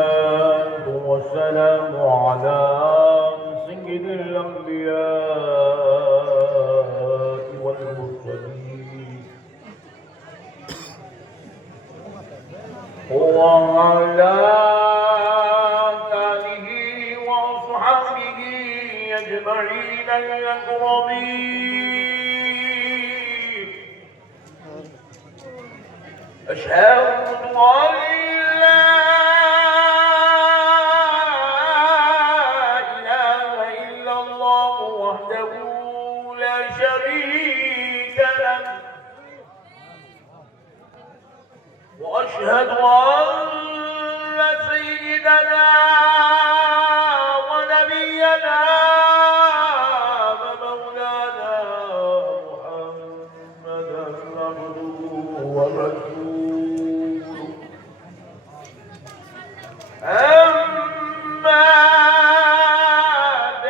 والصلاة والسلام على سيد الأنبياء والمرسلين وعلى آله وأصحابه أجمعين الأكرمين. أشهد أن لا إله إلا الله وحده لا شريك له، وأشهد أن سيدنا ونبينا ومولانا محمدا عبده ورسوله. أما بعد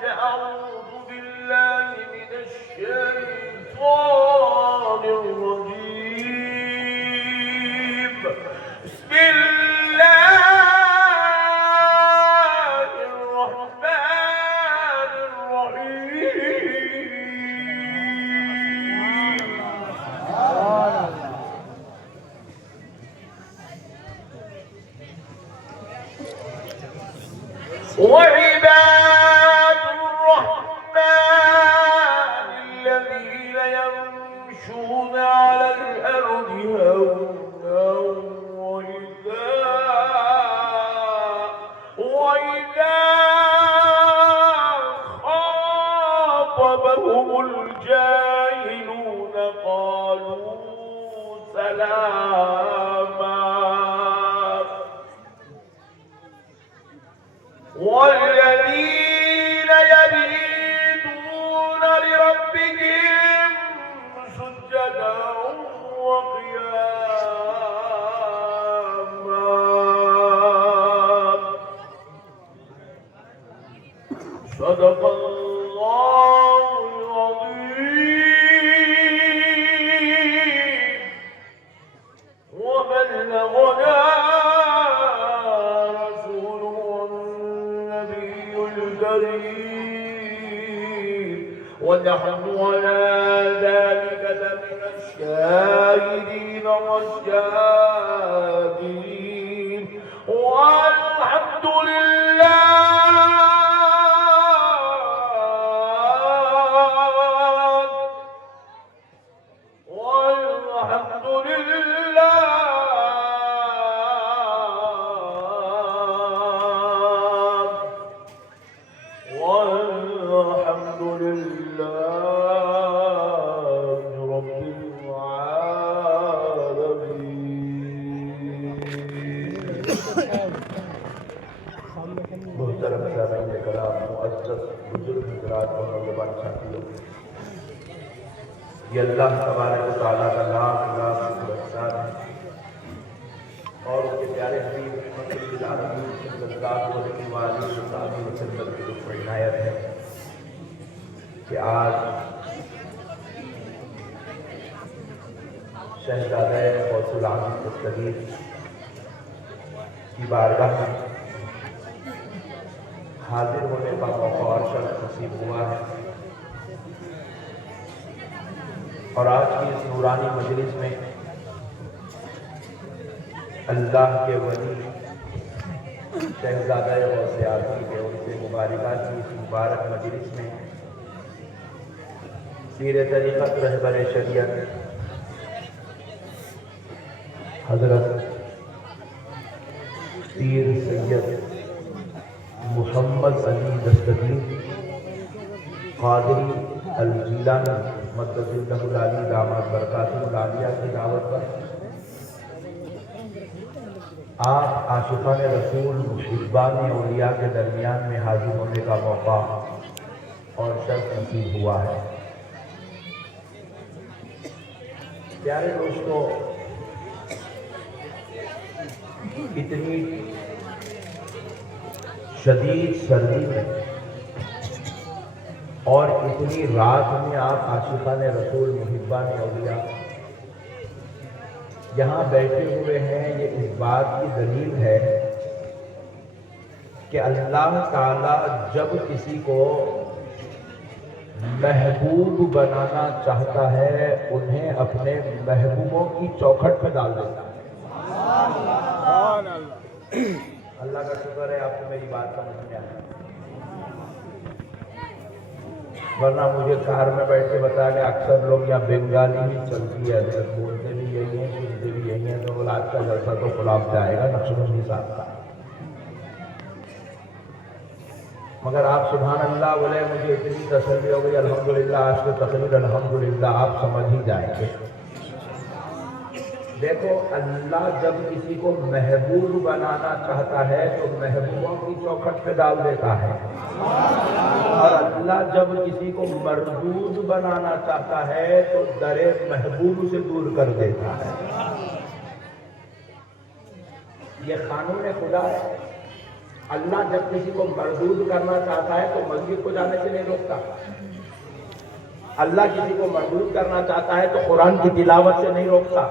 فأعوذ بالله من الشيطان الرجيم. بسم الله الرحمن الرحيم. وعباد الرحمن الذين يمشون على الأرض هونا وإذا خاطبهم الجاهلون قالوا سلاما. والذين يبيتون لربهم سجدا وقياما. صدق الله العظيم وبلغنا ونحن على ذلك لمن الشاهدين والشاكرين والحمد محترم سامعین کرام، معزز بزرگ حضرات اور نوجوان ساتھیوں، یہ اللہ تبارک و تعالیٰ کا لاکھ لاکھ شکر احسان ہے اور اس کے پیارے حبیب رحمت للعالمین صلی اللہ علیہ وآلہ وسلم کی لطف عنایت ہے کہ آج شہزادہ غوث العظم دستگیر کی بارگاہ میں حاضر ہونے کا موقع اور شرف نصیب ہوا ہے، اور آج کی اس نورانی مجلس میں اللہ کے ولی شہزادہ غوث اعظم کے ان سے مبارکہ کی اس مبارک مجلس میں پیر طریقت رہبر شریعت حضرت پیر سید محمد علی دستگیر قادری الجیلانی مدد اللہ العلی داماد برکاتہ العالیہ کی دعوت پر آپ عاشقان رسول محبان اولیاء کے درمیان میں حاضر ہونے کا موقع اور شرف نصیب ہوا ہے۔ پیارے دوستو، اتنی شدید سردی میں اور اتنی رات میں آپ عاشقان رسول محبان اولیاء یہاں بیٹھے ہوئے ہیں، یہ اس بات کی دلیل ہے کہ اللہ تعالیٰ جب کسی کو محبوب بنانا چاہتا ہے انہیں اپنے محبوبوں کی چوکھٹ پہ ڈال دیتا ہے۔ اللہ کا شکر ہے آپ کو میری بات سمجھ میں آئی، ورنہ مجھے کار میں بیٹھ کے بتا کہ اکثر لوگ یہاں بنگالی بھی چلتی ہے، حضرت بولتے بھی یہی ہیں، سنتے بھی یہی ہیں، تو آج کا جلسہ تو خلاف جائے گا نقش و نصاب کا۔ مگر آپ سبحان اللہ بولے، مجھے اتنی تسلی ہو گئی الحمدللہ، آج کے تقریر الحمدللہ آپ سمجھ ہی جائیں گے۔ دیکھو اللہ جب کسی کو محبوب بنانا چاہتا ہے تو محبوبوں کی چوکھٹ پہ ڈال دیتا ہے، اور اللہ جب کسی کو مردود بنانا چاہتا ہے تو در محبوب سے دور کر دیتا ہے۔ یہ قانون خدا ہے۔ اللہ جب کسی کو مردود کرنا چاہتا ہے تو مسجد کو جانے سے نہیں روکتا، اللہ کسی کو مردود کرنا چاہتا ہے تو قرآن کی تلاوت سے نہیں روکتا،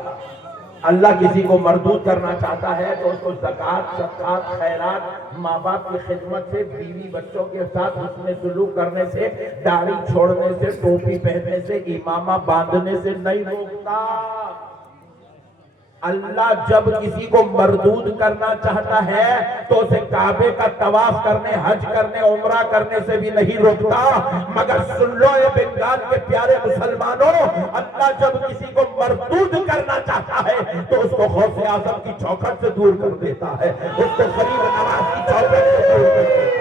اللہ کسی کو مردود کرنا چاہتا ہے تو اس کو زکوٰۃ، صدقات، خیرات، ماں باپ کی خدمت سے، بیوی بچوں کے ساتھ حسن سلوک کرنے سے، داڑھی چھوڑنے سے، ٹوپی پہننے سے، امامہ باندھنے سے نہیں روکتا۔ اللہ جب کسی کو مردود کرنا چاہتا ہے تو اسے کعبے کا طواف کرنے، حج کرنے، عمرہ کرنے سے بھی نہیں روکتا۔ مگر سن لو اے بنگال کے پیارے مسلمانوں، اللہ جب کسی کو مردود کرنا چاہتا ہے تو اس کو غوث اعظم کی چوکھٹ سے دور کر دیتا ہے، اس کو غریب نواز کی چوکھٹ سے دور کر دیتا ہے۔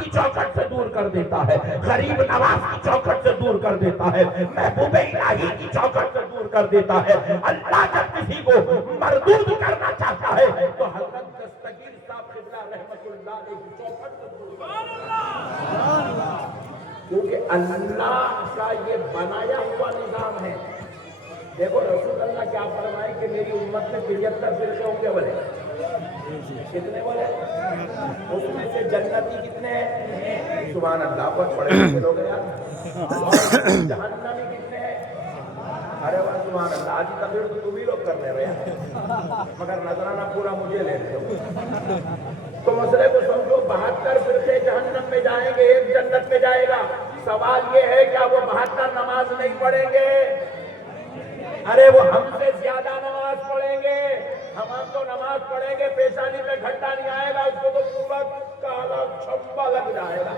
کی چوکھٹ سے دور کر دیتا ہے، غریب نواز کی چوکھٹ سے دور کر دیتا ہے، محبوب الہی کی چوکھٹ سے دور کر دیتا ہے۔ اللہ جب کسی کو مردود کرنا چاہتا ہے تو حضرت دستگیر صاحب قبلہ رحمت اللہ علیہ کی چوکھٹ سے دور کر دیتا ہے، کیونکہ اللہ کا یہ بنایا ہوا نظام ہے۔ دیکھو رسول اللہ کیا فرمائے کہ میری امت میں 73 فرقے ہوں گے، بولے کتنے بولے؟ اس میں سے جنتی کتنے ہیں؟ سبحان اللہ، بہت پڑے لکھے لوگ ہیں یار۔ جہنمی کتنے ہیں؟ ارے واہ سبحان اللہ، آج تقریر تو تم ہی لوگ کر لے رہے ہیں، مگر نظرانہ پورا مجھے لے رہے ہو۔ تو مسئلے کو سمجھو، 72 فرقے جہنم میں جائیں گے، ایک جنت میں جائے گا۔ سوال یہ ہے کیا وہ 72 نماز نہیں پڑھیں گے؟ ارے وہ ہم سے زیادہ نماز پڑھیں گے، ہم تو نماز پڑھیں گے، پیشانی میں گھٹا نہیں آئے گا، اس کو تو پورا کالا چھپا لگ جائے گا۔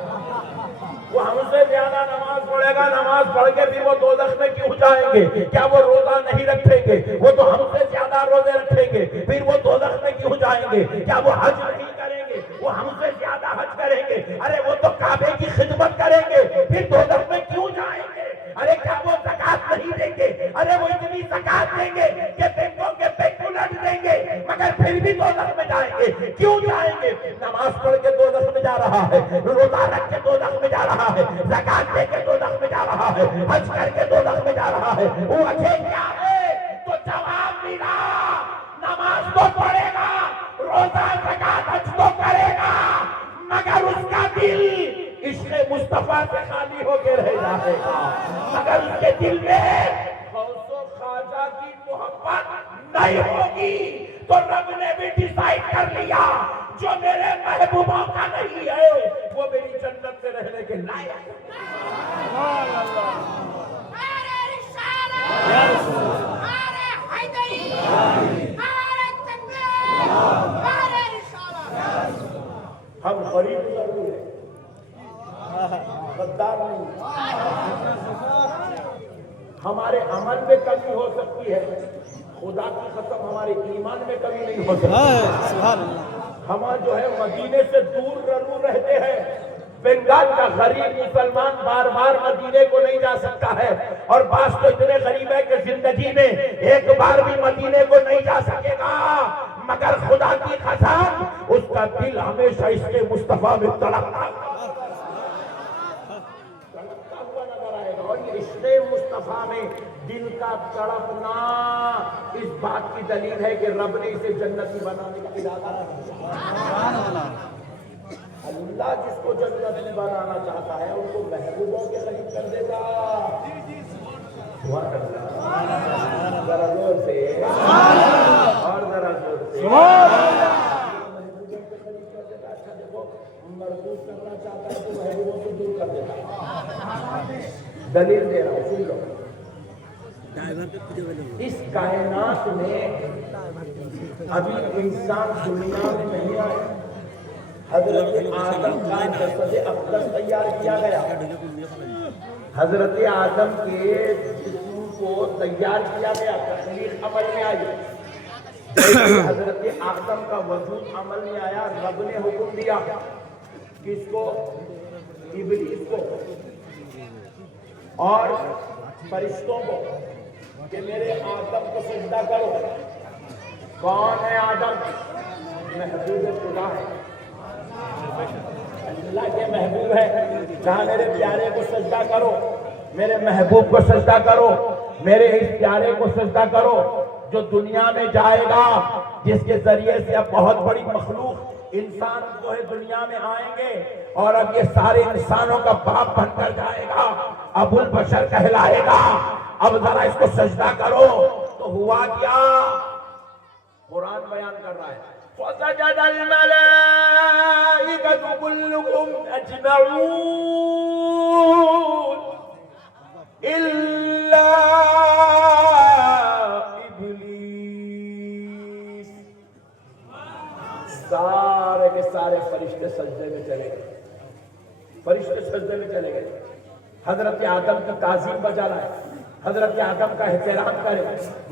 وہ ہم سے زیادہ نماز پڑھے گا، نماز پڑھ کے بھی وہ دوزخ میں کیوں جائیں گے؟ کیا وہ روزہ نہیں رکھیں گے؟ وہ تو ہم سے زیادہ روزے رکھیں گے، پھر وہ دوزخ میں کیوں جائیں گے؟ کیا وہ حج نہیں کریں گے؟ وہ ہم سے زیادہ حج کریں گے، ارے وہ تو کعبے کی خدمت کریں گے، پھر دوزخ میں کیوں جائیں گے؟ ارے کیا وہ زکوٰۃ نہیں دیں گے؟ ارے وہ اتنی زکوٰۃ دیں گے کہ بینکوں کے بینک الٹ دیں گے، مگر پھر بھی دوزخ میں جائیں گے۔ کیوں جائیں گے؟ نماز پڑھ کے دوزخ میں جا رہا ہے، روزہ رکھ کے دوزخ میں جا رہا ہے، زکوٰۃ دے کے دوزخ میں جا رہا ہے، حج کر کے دوزخ میں جا رہا ہے، وہ وجہ کیا ہے؟ تو جواب ملا، نماز تو پڑھے گا، روزہ زکوٰۃ حج تو کرے گا، مگر اس کا دل عشق مصطفیٰ سے خالی ہو کے رہ جائے گا، مگر اس کے دل میں غوث و خواجہ کی محبت نہیں ہوگی۔ تو رب نے بھی ڈیسائیڈ کر لیا، جو میرے محبوبوں کا نہیں ہے وہ میری جنت میں رہنے کے لائق ہے۔ ہم غریب ضرور ہیں، غدار نہیں، ہمارے عمل میں کمی ہو سکتی ہے، خدا کی قسم ہمارے ایمان میں کمی نہیں ہو سکتی۔ ہم جو ہے مدینے سے دور ضرور رہتے ہیں، بنگال کا غریب مسلمان بار بار مدینے کو نہیں جا سکتا ہے، اور بعض تو اتنے غریب ہے کہ زندگی میں ایک بار بھی مدینے کو نہیں جا سکے گا، مگر خدا کی قسم اس کا دل ہمیشہ اس کے مصطفیٰ میں تڑپتا ہوا نظر آئے گا۔ اور یہ عشق مصطفیٰ میں دل کا تڑپنا اس بات کی دلیل ہے کہ رب نے اسے جنتی بنانے کا ارادہ رکھا۔ اللہ جس کو جنتی بنانا چاہتا ہے ان کو محبوبوں کے قریب کر دیتا۔ سبحان اللہ، ذرا زور سے اور ذرا زور سے اچھا دیکھو، مربوط کرنا چاہتا ہے تو محبوبوں کو دور کر دیتا ہے۔ دلیل دے رہا ہوں، سن لو۔ اس کائنات میں ابھی انسان دنیا میں نہیں آئے، حضرت آدم کا جسد اقدس تیار کیا گیا، حضرت آدم کے جسم کو تیار کیا گیا، تخلیق عمل میں آئی، حضرت آدم کا وجود عمل میں آیا، رب نے حکم دیا کس کو؟ ابلیس کو اور فرشتوں کو کہ میرے آدم کو سجدہ کرو۔ کون ہے آدم؟ محبوب خدا ہے، اللہ کے محبوب ہے، کہا میرے پیارے کو سجدہ کرو، میرے محبوب کو سجدہ کرو، میرے اس پیارے کو سجدہ کرو جو دنیا میں جائے گا، جس کے ذریعے سے اب بہت بڑی مخلوق انسان جو ہے دنیا میں آئیں گے، اور اب یہ سارے انسانوں کا باپ بن کر جائے گا، ابو البشر کہلائے گا، اب ذرا اس کو سجدہ کرو۔ تو ہوا کیا؟ قرآن بیان کر رہا ہے، فَسَجَدَ الْمَلَائِكَةُ كُلُّهُمْ أَجْمَعُونَ إِلَّا إِبْلِيسَ۔ سارے کے سارے فرشتے سجدے میں چلے گئے، فرشتے سجدے میں چلے گئے۔ حضرت آدم کی تعظیم بجا رہا ہے، حضرت آدم کا احترام کرے،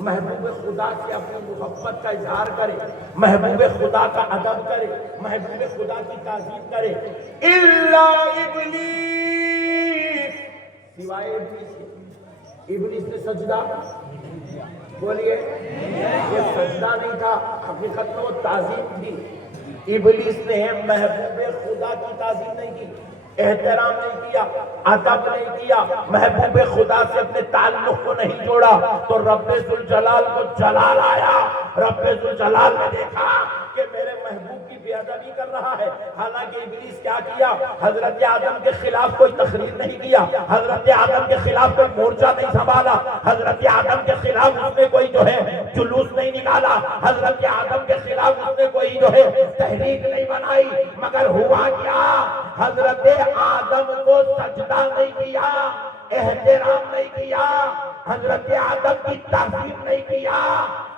محبوب خدا کی اپنی محبت کا اظہار کرے، محبوب خدا کا ادب کرے، محبوب خدا کی تعظیم کرے۔ الا ابلیس، سوائے ابلیس کے۔ ابلیس نے سجدہ، بولیے، یہ سجدہ نہیں تھا، حقیقت میں وہ تعظیم تھی۔ ابلیس نے محبوب خدا کی تعظیم نہیں کی، احترام نہیں کیا، ادب نہیں کیا، محبوب خدا سے اپنے تعلق کو نہیں جوڑا، تو رب ذوالجلال کو جلال آیا۔ رب ذوالجلال نے دیکھا کہ میرے محبوب کی بے ادبی کر رہا ہے، حالانکہ ابلیس کیا کیا؟ حضرت آدم کے خلاف کوئی تقریر نہیں کیا، حضرت آدم کے خلاف کوئی مورچہ نہیں سنبھالا، حضرت آدم کے خلاف اس نے کوئی جو ہے جلوس نہیں نکالا، حضرت آدم کے خلاف اس نے کوئی جو ہے تحریک نہیں بنائی، مگر ہوا کیا؟ حضرت آدم کو سجدہ نہیں کیا، احترام نہیں کیا، حضرت آدم کی تعظیم نہیں کیا۔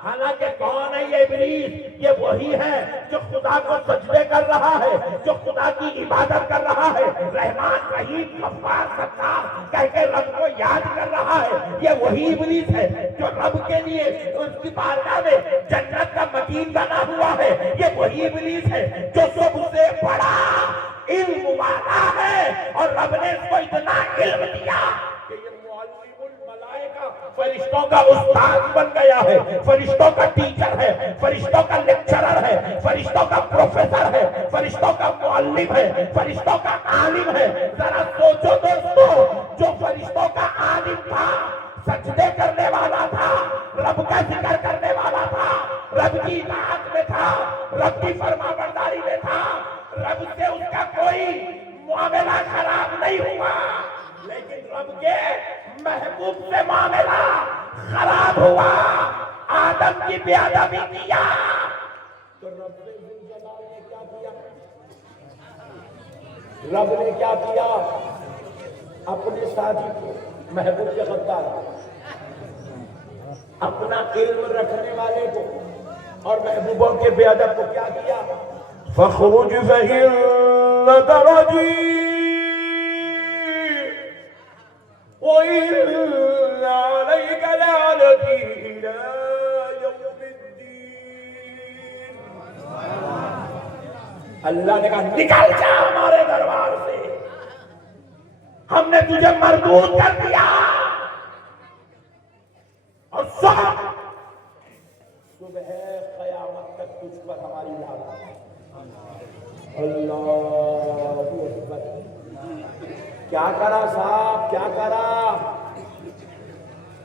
حالانکہ کون ہے یہ ابلیس؟ یہ وہی ہے جو خدا کو سجدے کر رہا ہے، جو خدا کی عبادت کر رہا ہے، رحمان رحیم غفار ستار کہہ کے رب کو یاد کر رہا ہے۔ یہ وہی ابلیس ہے جو رب کے لیے اس کی بارگاہ میں جنت کا مکین بنا ہوا ہے۔ یہ وہی ابلیس ہے جو سب سے بڑا علم والا ہے، اور رب نے اس کو اتنا علم دیا کہ یہ معلم الملائکہ، فرشتوں کا استاد بن گیا ہے، فرشتوں کا ٹیچر ہے، فرشتوں کا لیکچرر ہے، فرشتوں کا پروفیسر ہے، فرشتوں کا معلم ہے، فرشتوں کا عالم ہے۔ ذرا سوچو دوستو، جو فرشتوں کا عالم تھا، سجدے کرنے والا تھا، رب کا ذکر کرنے والا تھا، رب کی اطاعت میں تھا، رب کی فرما برداری میں تھا، رب سے اس کا کوئی معاملہ خراب نہیں ہوا، لیکن رب کے محبوب سے معاملہ خراب ہوا، آدم کی بے ادبی کیا، تو رب ذوالجلال نے کیا کیا؟ رب نے کیا کیا؟ اپنے ساتھی کو، محبوب کے غدار، اپنا علم رکھنے والے کو اور محبوبوں کے بے ادب کو کیا کیا؟ فَخْرُجْ فَإِنَّكَ رَجِيمٌ وَإِنَّ عَلَيْكَ لَعْنَتِي إِلَى يَوْمِ الدِّينِ۔ اللہ نے کہا نکل جا ہمارے دربار سے، ہم نے تجھے مردود کر دیا، اور صبح قیامت تک تجھ پر ہماری لعنت۔ اللہ اکبر، کیا کرا صاحب، کیا کرا؟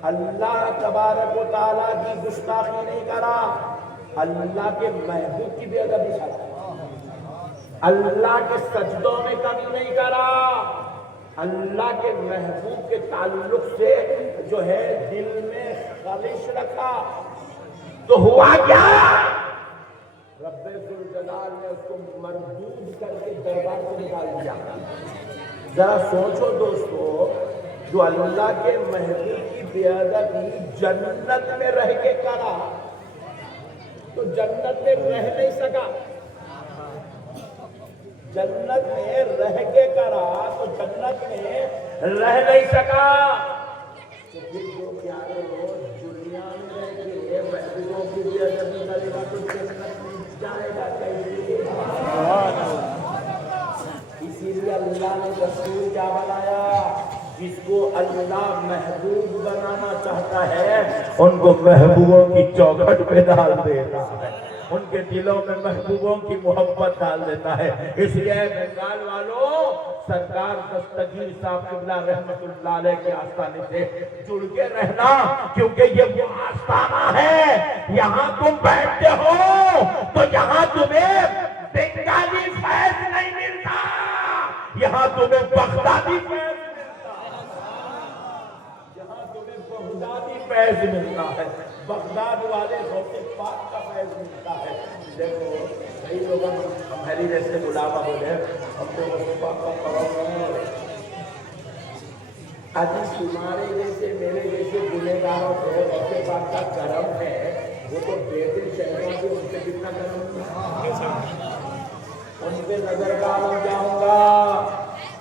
اللہ تبارک و تعالیٰ کی گستاخی نہیں کرا، اللہ کے محبوب کی بے ادبی کرا، اللہ کے سجدوں میں کمی نہیں کرا، اللہ کے محبوب کے تعلق سے جو ہے دل میں خلش رکھا تو ہوا کیا؟ رب ذوالجلال نے اس کو مردود کر کے دربار سے نکال دیا۔ ذرا سوچو دوستو، جو اللہ کے محبوب کی بے ادبی جنت میں رہ کے کرا تو جنت میں رہ نہیں سکا، جنت میں رہ کے کرا تو جنت میں رہ نہیں سکا، تو پھر جو پیارے لوگ دنیا میں رہ کے محبوبوں کی بے ادبی کرے گا تو جنت میں جائے گا کیسے؟ اسی لیے اللہ نے رسول کیا بنایا؟ جس کو اللہ محبوب بنانا چاہتا ہے ان کو محبوبوں کی چوکھٹ پہ ڈال دیتا ہے، ان کے دلوں میں محبوبوں کی محبت ڈال دیتا ہے۔ اس لیے بنگال والوں، سرکار دستگیر صاحب قبلہ رحمت اللہ علیہ کے آستانے سے جڑ کے رہنا، کیونکہ یہ وہ آستانہ ہے، یہاں تم بیٹھتے ہو تو یہاں تمہیں بنگالی فیض نہیں ملتا، یہاں تمہیں بغدادی فیض فیض ملتا ہے، بغداد والے غوث پاک کا فیض ملتا ہے۔ دیکھو کئی لوگ ہماری جیسے غلامہ بولے ہم تو غوث پاک کا کرم ہے، آجی تمہارے جیسے میرے جیسے گنہگاروں پہ غوث پاک کا کرم ہے، وہ تو بیٹے شہروں سے ان سے کتنا کرم ہے، ان پہ نظر ڈال جاؤں گا۔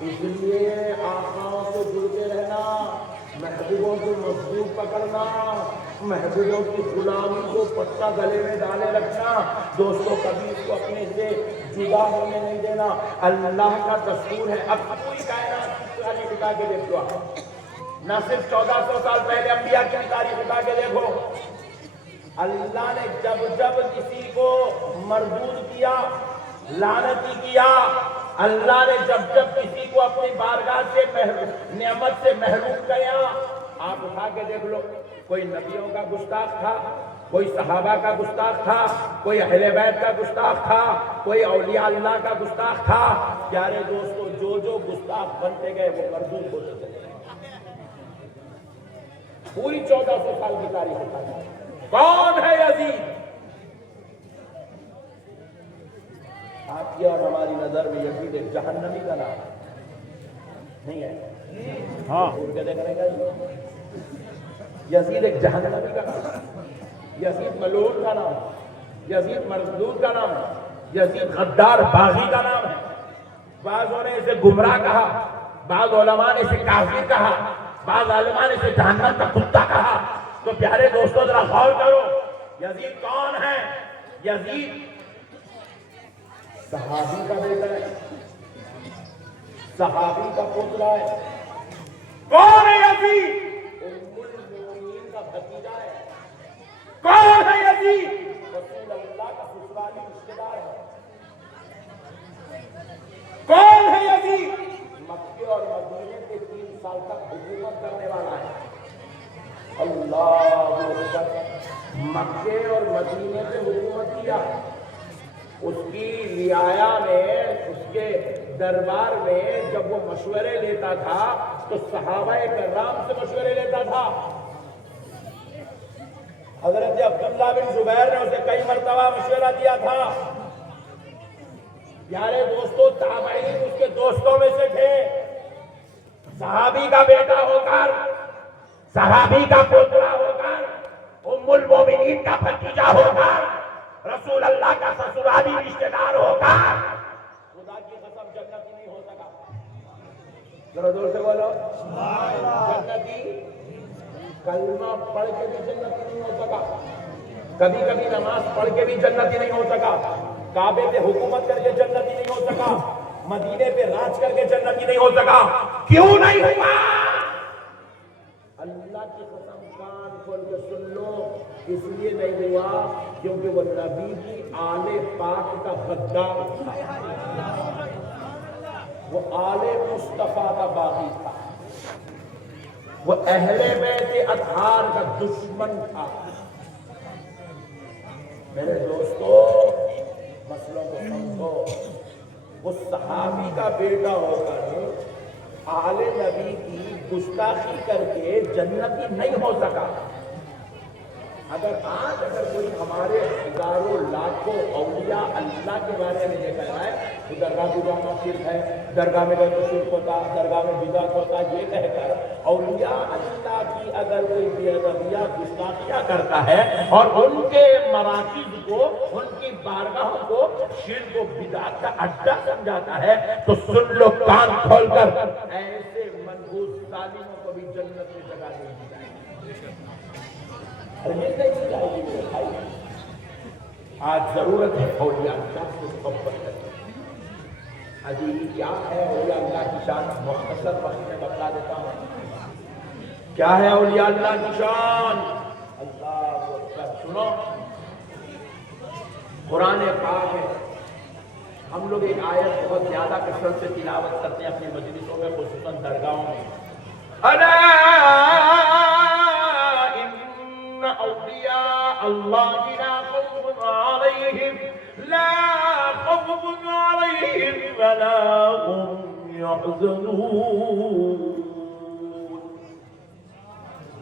اس لیے آقاؤں سے جڑتے رہنا، محبوبوں کو مضبوط پکڑنا، محبوبوں کی غلامی کو پٹا گلے میں ڈالے رکھنا، دوستوں کبھی اس کو اپنے سے جدا ہونے نہیں دینا، اللہ کا دستور ہے۔ اب پوری کائنات کی تاریخ اٹھا کے دیکھ لو، نہ صرف 1400 سال پہلے انبیاء کی تاریخ اٹھا کے دیکھو، اللہ نے جب جب کسی کو مردود کیا، لعنتی کیا، اللہ نے جب جب کسی کو اپنی بارگاہ سے نعمت سے محروم کیا، آپ اٹھا کے دیکھ لو، کوئی نبیوں کا گستاخ تھا، کوئی صحابہ کا گستاخ تھا، کوئی اہل بیت کا گستاخ تھا، کوئی اولیاء اللہ کا گستاخ تھا۔ پیارے دوستو، جو جو گستاخ بنتے گئے وہ مردود ہوتے گئے۔ پوری 1400 سال کی تاریخ اٹھا کے کون ہے یزید؟ آپ کی اور ہماری نظر میں یزید ایک جہنمی کا نام نہیں ہے، ہاں یزید ایک جہنمی کا نام، یزید ملعون کا نام، یزید مردود کا نام، یزید غدار باغی کا نام ہے۔ بعضوں نے اسے گمراہ کہا، بعض علماء نے اسے کافر کہا، بعض علماء نے اسے جہنم کا کتا کہا۔ تو پیارے دوستو ذرا غور کرو، یزید کون ہے؟ یزید صحابی کا بیٹا ہے، صحابی کا پوترا ہے۔ کون ہے یزید؟ ام المؤمنین کا بھتیجا ہے۔ کون ہے یزید؟ رسول اللہ کا سسرالی رشتہ دار ہے۔ کون ہے یزید؟ مکے اور مدینے کے 3 سال تک حکومت کرنے والا ہے۔ اللہ اکبر، مکے اور مدینے پہ حکومت کیا، اس کی رعایا میں، اس کے دربار میں جب وہ مشورے لیتا تھا تو صحابہ کرام سے مشورے لیتا تھا۔ حضرت عبداللہ بن زبیر نے اسے کئی مرتبہ مشورہ دیا تھا۔ پیارے دوستو، تابعین اس کے دوستوں میں سے تھے۔ صحابی کا بیٹا ہو کر، صحابی کا پوترا ہو کر، ام المومنین کا بھتیجا ہو کر، رسول اللہ کا سسرالی رشتہ دار ہوگا، خدا کی قسم جنتی نہیں ہو سکا۔ ذرا زور سے بولو، جنتی کلمہ پڑھ کے بھی جنتی نہیں ہو سکا، کبھی کبھی نماز پڑھ کے بھی جنتی نہیں ہو سکا، کعبے پہ حکومت کر کے جنتی نہیں ہو سکا، مدینے پہ راج کر کے جنتی نہیں ہو سکا۔ کیوں نہیں ہوا؟ اللہ کی قسم کان کھول کے سن لو، اس لیے نہیں ہوا کیونکہ وہ نبی کی آل پاک کا غدار تھا، وہ آل مصطفیٰ کا باغی تھا، وہ اہل بیت اطہار کا دشمن تھا۔ میرے دوستو، مسئلوں کو سمجھو، وہ صحابی کا بیٹا ہو کر آل نبی کی گستاخی کر کے جنتی نہیں ہو سکا. اگر کوئی ہمارے ہزاروں لاکھوں اولیاء اللہ کے بارے میں یہ کہہ رہا ہے تو درگاہ کو جانا شرک ہے, درگاہ میں گئے تو شرک ہوتا, درگاہ میں بدعت ہوتا, یہ کہہ کر اولیاء اللہ کی اگر کوئی بے ادبیاں گستاخیاں کرتا ہے اور ان کے مراکز کو, ان کی بارگاہوں کو شرک و بدعت کا اڈا سمجھاتا ہے تو سن لو کان کھول کر, ایسے منحوس ظالموں کو بھی جنت میں جگہ دے دی جائے. آج ضرورت ہے اولیاء اللہ سے محبت کرنے. ابھی کیا ہے اولیاء اللہ کی شان؟ مختصر وقت میں بتا دیتا ہوں کیا ہے اولیاء اللہ کی شان. اللہ اکبر. سنو, قرآن پاک ہے, ہم لوگ ایک آیت بہت زیادہ کثرت سے تلاوت کرتے ہیں اپنی مجلسوں میں, خصوصاً درگاہوں میں. اولیاء اللہ لا خوف علیہم ولا هم يحزنون.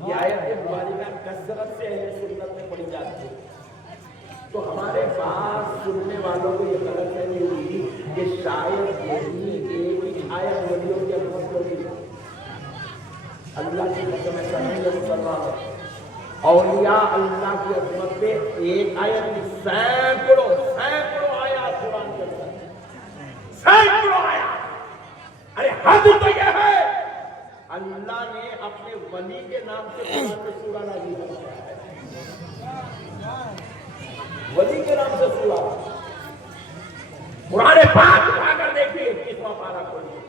یہ آیت مبارکہ کثرت سے اہل سنت میں پڑھی جاتی ہے. تو ہمارے پاس سننے والوں کو یہ غلط فہمی ہوئی کہ شاید ایک آیت ولیوں کی عظمت ہوگی. اللہ کی قسم ہے سمجھ کر رہا ہوں, اولیاء اللہ کی عظمت پہ ایک آیت سینکڑوں آیات قرآن کے اندر, سینکڑوں آیات. ارے حد تو یہ ہے اللہ نے اپنے ولی کے نام سے قرآن میں سورہ نازل کیا ہے. ولی کے نام سے سورہ قرآن پاک اٹھا کر دیکھیے 21واں پارہ کھولیے.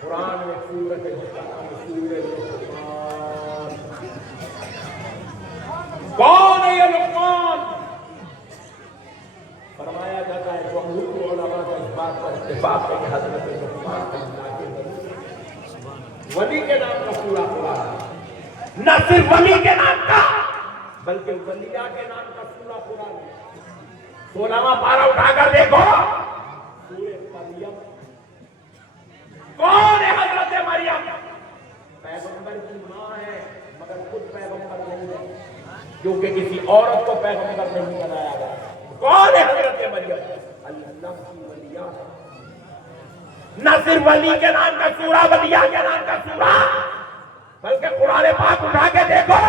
قرآن میں سورت ہے جس کا نام سورۃ لقمان. کون ہے یہ لقمان؟ فرمایا جاتا ہے جمہور علماء کا اس بات پر اتفاق ہے کہ حضرت لقمان اللہ کے ولی کے نام کا سورہ قرآن, نہ صرف ولی کے نام کا بلکہ ولیاء کے نام کا سورہ قرآن. 16واں پارہ اٹھا کر دیکھو, سورہ مریم. کون ہے حضرت مریم؟ پیغمبر کی ماں ہے مگر خود پیغمبر نہیں ہے, کیونکہ کسی عورت کو پیغمبر نہیں بنایا گیا. کون ہے حضرت مریم؟ اللہ کی ولیاء. نہ صرف ولی کے نام کا سورہ, ولیاء کے نام کا سورہ, بلکہ قرآن پاک اٹھا کے دیکھو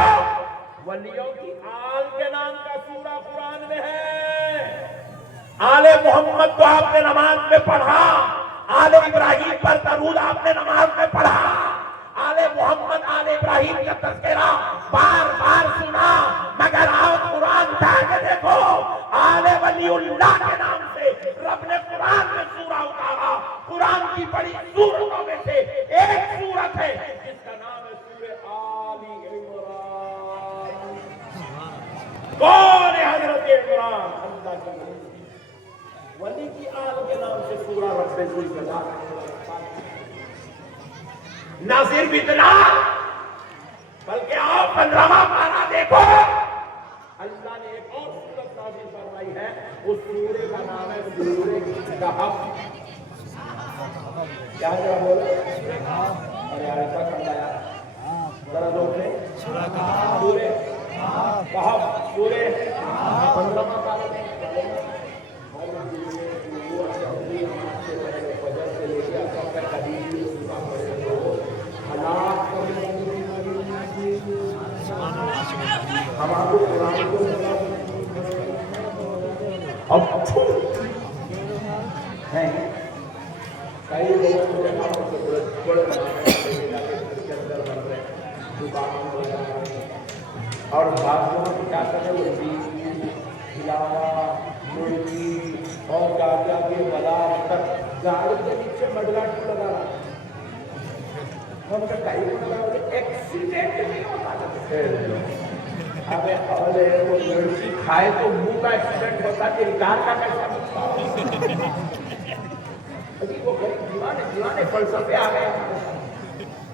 ولیوں کی آل کے نام کا سورہ قرآن میں ہے. آل محمد کو آپ نے نماز میں پڑھا, آل ابراہیم پر درود آپ نے نماز میں پڑھا, آل محمد آل ابراہیم کا تذکرہ بار بار سنا, مگر آپ قرآن اٹھا کے دیکھو آل ولی اللہ کے نام سے رب نے قرآن میں سورہ اتارا. قرآن کی بڑی سورتوں میں سے ایک سورت ہے جس کا نام ہے سورہ آل عمران. کون ہے حضرت عمران؟ اللہ کی ولی کی آل کے نام سے سورہ رب ذوالجلال. نہ صرف اتنا بلکہ آپ 15واں پارہ دیکھو, اللہ نے ایک اور سورت نازل فرمائی ہے, اس سورے کا نام ہے سورہ کہف. کیا ذرا بولے, ارے ایسا کرنا ذرا لوگ نے سورہ کہف, سورہ 15واں پارہ میں اور بعض لوگوں کو کیا کریں, وہ کھلاوا مرغی اور کیا کے بلا تک گاڑی کے نیچے مڈگاٹ کو لگا رہا. ہم کا ٹائم لگا ایکسیڈنٹ نہیں ہوتا. ابے اولے وہ لڑکی کھائے تو منہ کا ایکسیڈنٹ ہوتا کہ کار کا کیسا ہوتا. ابھی وہ دیوانے فلسفے آ گئے,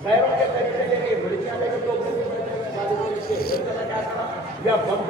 پیروں کے طریقے لے کے لڑکیاں لے کے لوگ یا بم